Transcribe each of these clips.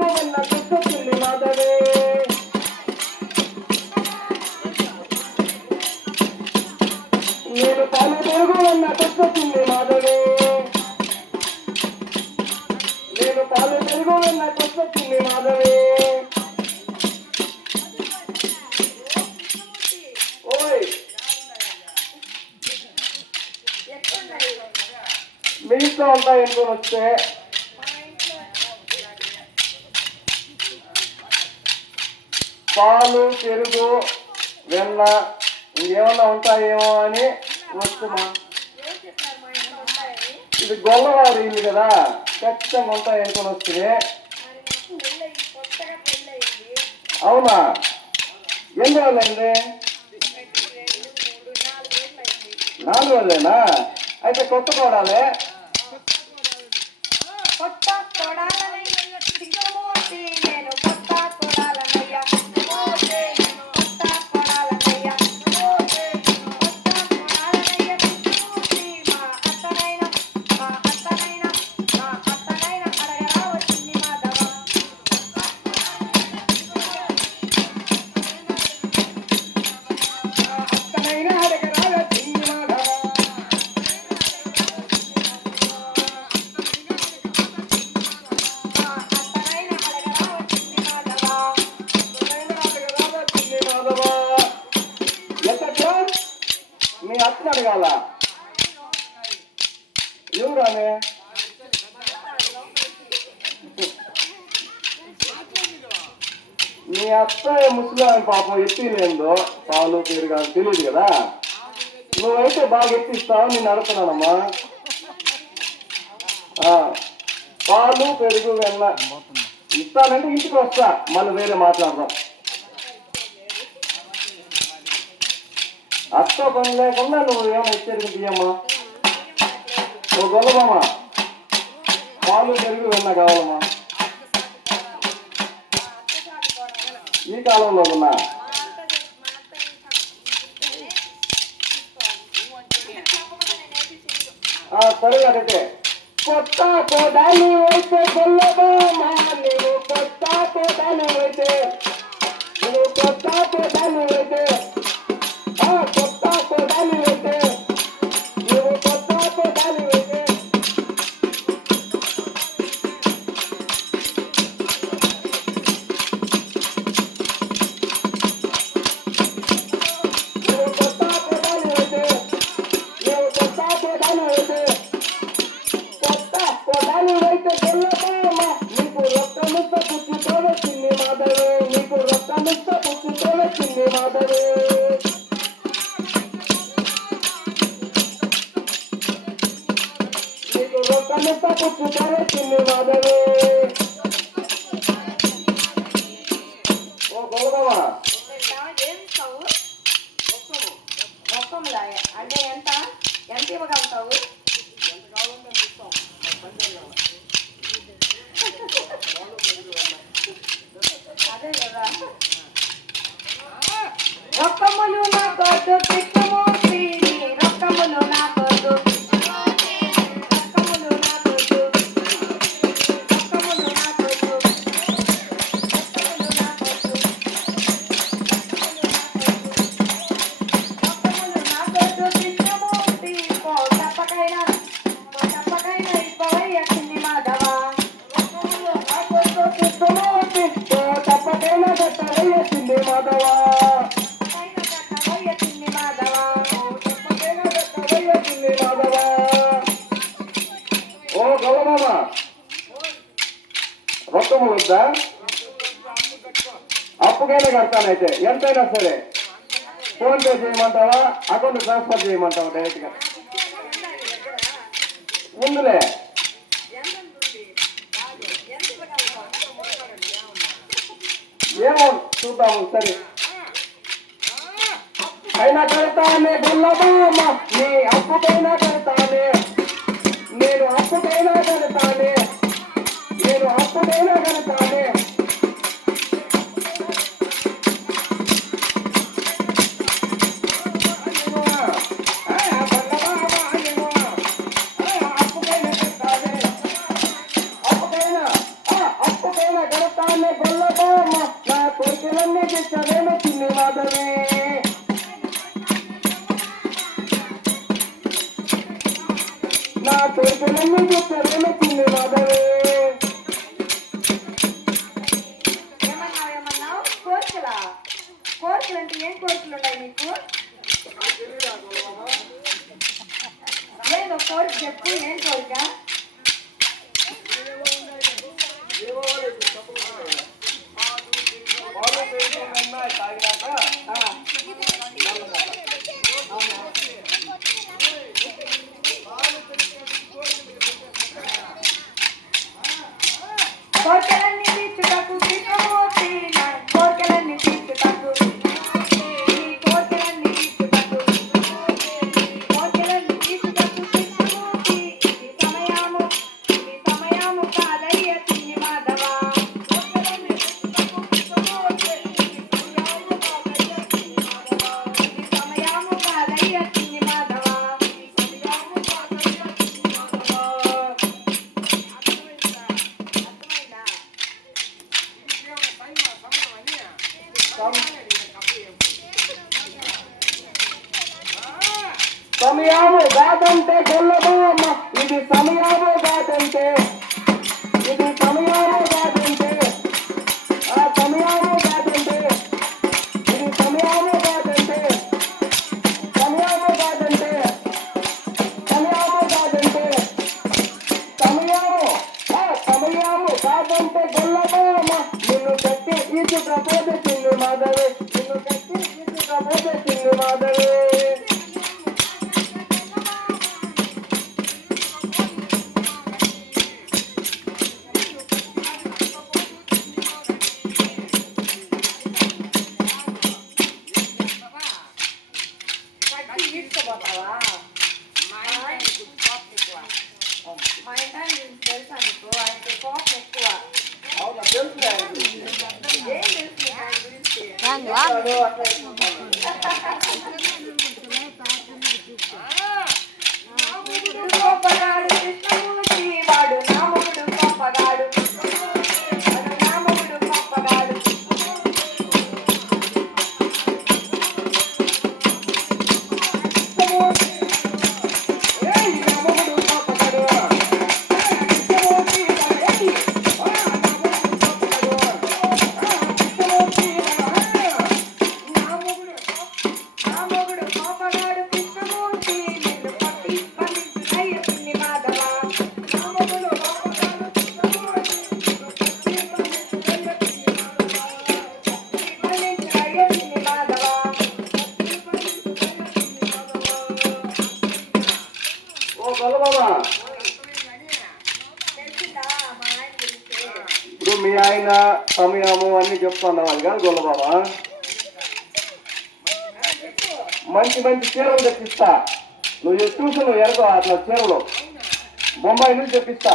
పెరుగు వెన్న గుర్తొచ్చింది మాధవే. నేను పాలు పెరుగు వెన్న గుర్తొచ్చింది మాధవే. నేను పాలు పెరుగు వెన్న గుర్తొచ్చింది మాధవే. ఓయ్ మీ ఇంట్లో ఉంటాయి ఎన్నుకొని వస్తే పాలు పెరుగు వెన్న ఇంకేమన్నా ఉంటాయేమో అని వస్తున్నా. ఇది గొల్లవారి ఇల్లు కదా, ఖచ్చితంగా ఉంటాయి అనుకుని వస్తే. అవునా, ఎన్ని రోజులైంది? 4 రోజులేనా? అయితే కొత్త కోడాలే. మీ అత్తని అడగాల. ఎవరు ఆమె? మీ అత్త ముసలి పాపం ఎత్తిలేందో పాలు పెరుగు అని తెలియదు కదా. నువ్వైతే బాగా ఎత్తిస్తావు, నేను అడుగుతున్నానమ్మా. పాలు పెరుగు వెన్న ఇస్తానంటే ఇంటికి వస్తా, మళ్ళీ వేరే మాట్లాడదాం. అత్త పని లేకుండా నువ్వు ఏమైనా ఇచ్చేది బియ్యమ్మా. నువ్వు గొల్లవమ్మా, పాలు పెరుగు వెన్న కావాలమ్మా. ఈ కాలంలో ఉన్నా సరే అదైతే. కొత్త కోడాలి అయితే గొల్లవమ్మా, నువ్వు కొత్త కోడాలి అయితే, నువ్వు కొత్త కోడాలి అయితే, కొత్త కోడాలి అయితే, నువ్వు కొత్త కోడాలి అయితే. నువ్వు కొత్త కోడాలి అయితే, నువ్వు కొత్త కోడాలి అయితే, కొత్త కోడాలి అయితే గొల్లవమ్మా, నీకు రొక్కముక్క పుట్టుతో వచ్చింది మాధవే. నీకు రొక్కముక్క పుట్టుతో వచ్చింది మాధవే. రొక్కముక్క పుట్టుతో వచ్చింది మాధవే. ఓ గొల్లవమ్మా, అంటే ఎంత ఇవ్వగలుగుతావు? అదే కదా. రొక్కములు నాకొద్దు కృష్ణమూర్తి, రొక్కములు నాకొద్దు, రొక్కములు నాకొద్దు, రొక్కములు నాకొద్దు, రొక్కములు నాకొద్దు, రొక్కములు నాకొద్దు కృష్ణమూర్తి. తప్పకైనా ఇవ్వవయ్య చిన్ని మాధవ. రొక్కములు నాకొద్దు కృష్ణమూర్తి, తప్పకైనా పెట్టవయ్య చిన్ని మాధవ. ఓ గొల్లమామ, రొక్కములు వద్దా? అప్పుకైనా కడతానైతే, ఎంతైనా సరే. ఫోన్ పే చేయమంటావా, అకౌంట్ ట్రాన్స్ఫర్ చేయమంటావా డైరెక్ట్ గా? ముందులే ఏమో చూద్దాము. సరే, అయినా కడతానే గొల్లమామ, నీ అప్పుకైనా కడతానే, నేను అప్పుకైనా కడతానే, నేను అప్పుకైనా కడతానే. అప్పుకైనా కొడతానే గొల్లబామ నా కోరికలన్నీ తెచ్చవేమో చిన్ని మాధవి నా కోరికలన్నీ తెచ్చవేమో చిన్ని మాధవి ఏమన్నావు కోరికలా కోరికలు అంటే ఏం కోరికలు ఉన్నాయి నీకు ఏదో కోరిక చెప్పు ఏం కోరిక కోరికలన్నీ తీర్చుటకు కృష్ణమూర్తి నా కోరికలన్నీ తీర్చుటకు నీ కోరికలన్నీ తీర్చుటకు కోరికలన్నీ తీర్చుటకు కృష్ణమూర్తి ఈ సమయము కాదయ్య చిన్ని మాధవ కోరికలన్నీ తీర్చుటకు కృష్ణమూర్తి ఈ సమయము కాదయ్య చిన్ని మాధవ సమయాము కాదంటే గొల్లబామ ఇది సమయాము కాదంటే ఇది సమయాము కాదంటే ఆ సమయాము కాదంటే ఇది సమయాము కాదంటే సమయాము కాదంటే సమయాము కాదంటే సమయాము సమయాము కాదంటే గొల్లబామ నిన్ను కట్టి ఈసుకపోతే చిన్ని మాధవి నిన్ను కట్టి ఈసుకపోతే చిన్ని మాధవి తీసుకోపోతావా మా ఇంటాన్ని తెలుసా నీకు ఆయనకి కోపం ఎక్కువ అవునా తెలుసులే ఏం తెలుసు నీకు ఆయన గురించి గొప్పగాడు కృష్ణమూర్తి వాడు నామకుడు గొప్పగాడు వాడు నామకుడు గొప్పగాడు నామకుడు గొప్పగాడు కృష్ణమూర్తి నిన్ను పట్టి బంధించునయ్య చిన్ని మాధవ నామకుడు గొప్పగాడు కృష్ణమూర్తి నిన్ను పట్టి బంధించునయ్య చిన్ని మాధవ ఓ గొల్లబామ తెలిసిందా మా ఆయన గురించి ఇప్పుడు మీ ఆయన సమయము అన్ని చెప్తున్నావు అది కాదు గొల్లబామ మంచి మంచి చీరలు తెప్పిస్తా నువ్వు చూసి నువ్వు ఎరగో అట్లా చీరలు బొంబాయి నుంచి తెప్పిస్తా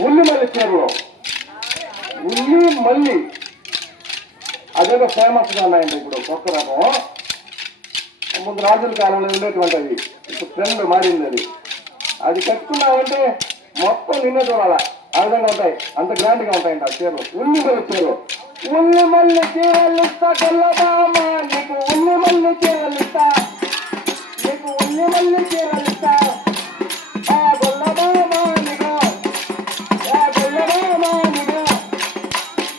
ఉల్లి మల్లి చీరలు ఉల్లి మల్లి అదేదో ఫేమస్గా ఉన్నాయండి ఇప్పుడు కొత్త రకం ముందు రాజుల కాలంలో ఉండేటువంటిది ఇప్పుడు ట్రెండ్ మారింది అది అది కట్టుకున్నావంటే మొత్తం నిన్నే చూడాలా ఆ విధంగా ఉంటాయి అంత గ్రాండ్గా ఉంటాయండి ఆ చీరలు ఉల్లి మల్లి చీరలు ఉల్లి మల్లి చీరలు ఇస్తా గొల్లబామ నీకు ఉల్లి మల్లి చీరలు ఇస్తా నీకు ఉల్లి మల్లి చీరలు ఇస్తా ఆ గొల్లబామ నీకు ఆ గొల్లబామ నీకు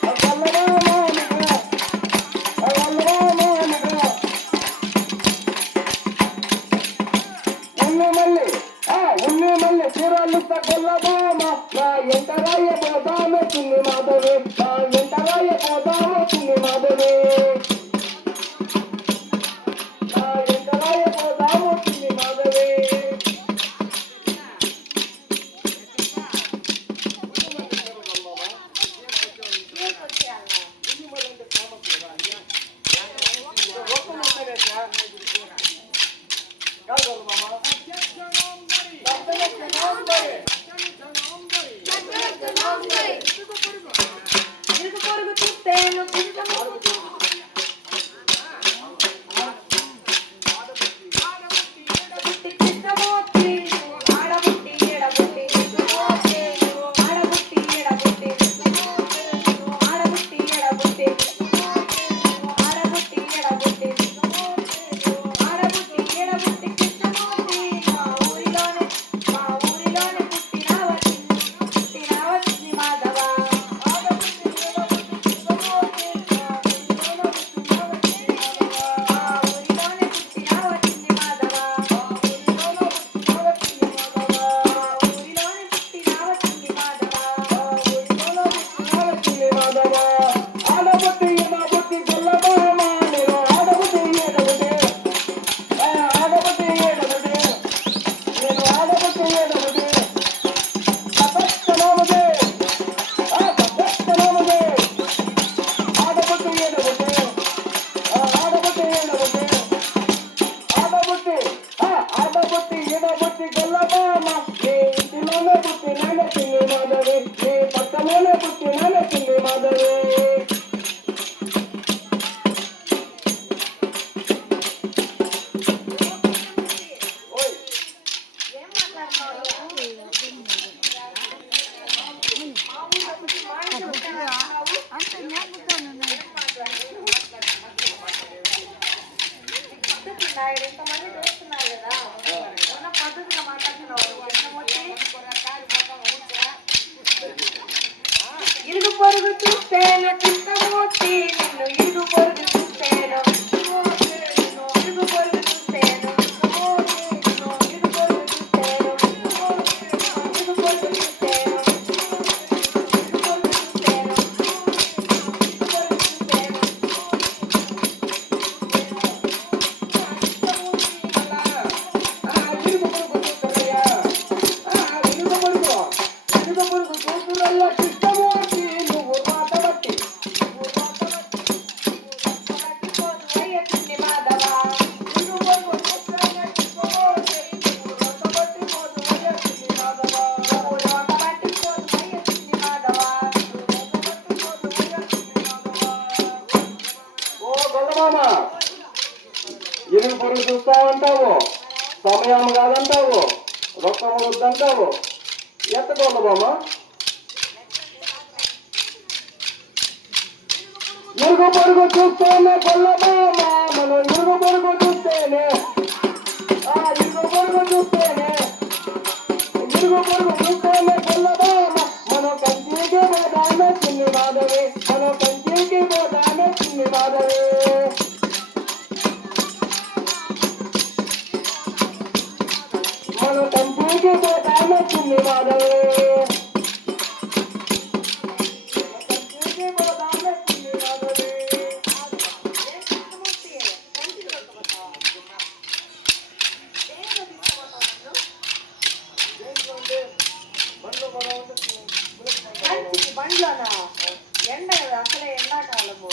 ఆ గొల్లబామ నీకు ఆ గొల్లబామ నీకు ఉల్లి మల్లి చీరలు ఇస్తా గొల్లబామ నా ఎంత రాయబోదామే చిన్ని మాధవి నా ఎంత రాయబోదామే చిన్ని మాధవి నా ఎంత రాయబోదాము చిన్ని మాధవి ఇరుగు పొరుగు చూస్తే పుట్టినానే చిన్ని మాధవి నీ పక్కలోనే పుట్టినానే చిన్ని మాధవి ఏం మాట్లాడుతున్నావు? మా ఊళ్ళో వచ్చి మా ఇంట్లో ఉంటావు. పద్ధతి నాయుడు ఇంతమంది చూస్తున్నారు కదా, ఉన్న పద్ధతిగా మాట్లాడుతున్నావు. ఇరుగు పొరుగు చూస్తేను కృష్ణమూర్తి నిన్ను ఇరుగు పొరుగు చూస్తేను ఇరుగు పొరుగు చూస్తేను ఇరుగు పొరుగు చూస్తేను ఇరుగు పొరుగు చూస్తేను కృష్ణమూర్తి నువ్వు మాట బట్టి ఓ గొల్లమామ ఇరుగు పొరుగు చూస్తావంటావు సమయం కాదంటావు రొక్కం వద్దంటావు ఎంత గొల్లమామ ఇరుగు పొరుగు చూస్తేనే గొల్లమామ మనం ఇరుగు పొరుగు చూస్తేనే ఇరుగు పొరుగు చూస్తేనే ఇరుగు పొరుగు చూస్తేనే గొల్లమామ మనం కంచికి పోదామే చిన్ని మాధవి మనం కంచికి పోదామే చిన్ని మాధవి మనం కంచికి పోదామే చిన్ని మాధవి కంచికి పోదామే చిన్ని మాధవి బండ్లోనా ఎండ కదా, అసలే ఎండాకాలము.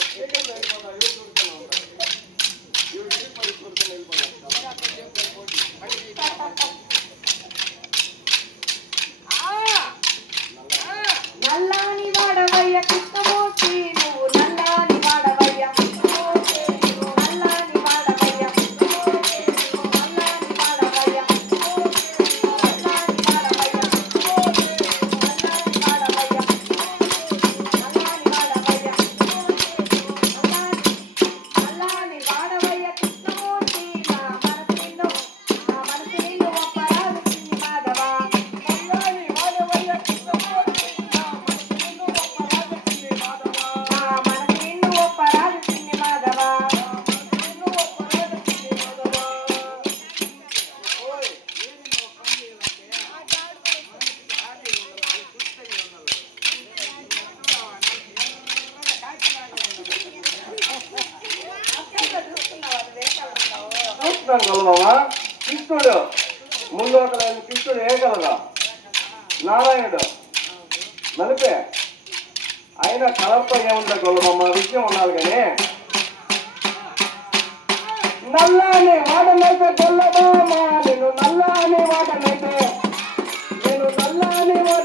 నల్లాని వాడవయ్య కృష్ణమూర్తి నువ్వు నల్లాని వాడవయ్య నల్లాని వాడవయ్య నల్లాని వాడవయ్య నల్లాని వాడవయ్య నల్లాని వాడవయ్య నల్లాని వాడవయ్య నల్లాని వాడవయ్య కృష్ణమూర్తి నా మనసు నిన్ను ఒప్పరాదు చిన్ని మాధవ నల్లాని వాడవయ్య కృష్ణమూర్తి నా మనసు నిన్ను ఒప్పరాదు చిన్ని మాధవ చూస్తున్నాను గొల్లమామ కృష్ణుడు ముందు ఒకడైన కృష్ణుడు ఏకలగా నారాయణుడు నలిపే అయినా కలర్తో ఏముంటా గొల్లమామ విషయం ఉండాలి కానీ నల్లని వాడనైతే గొల్లమామ నేను నల్లని వాడనైతే నేను నల్లని వాడ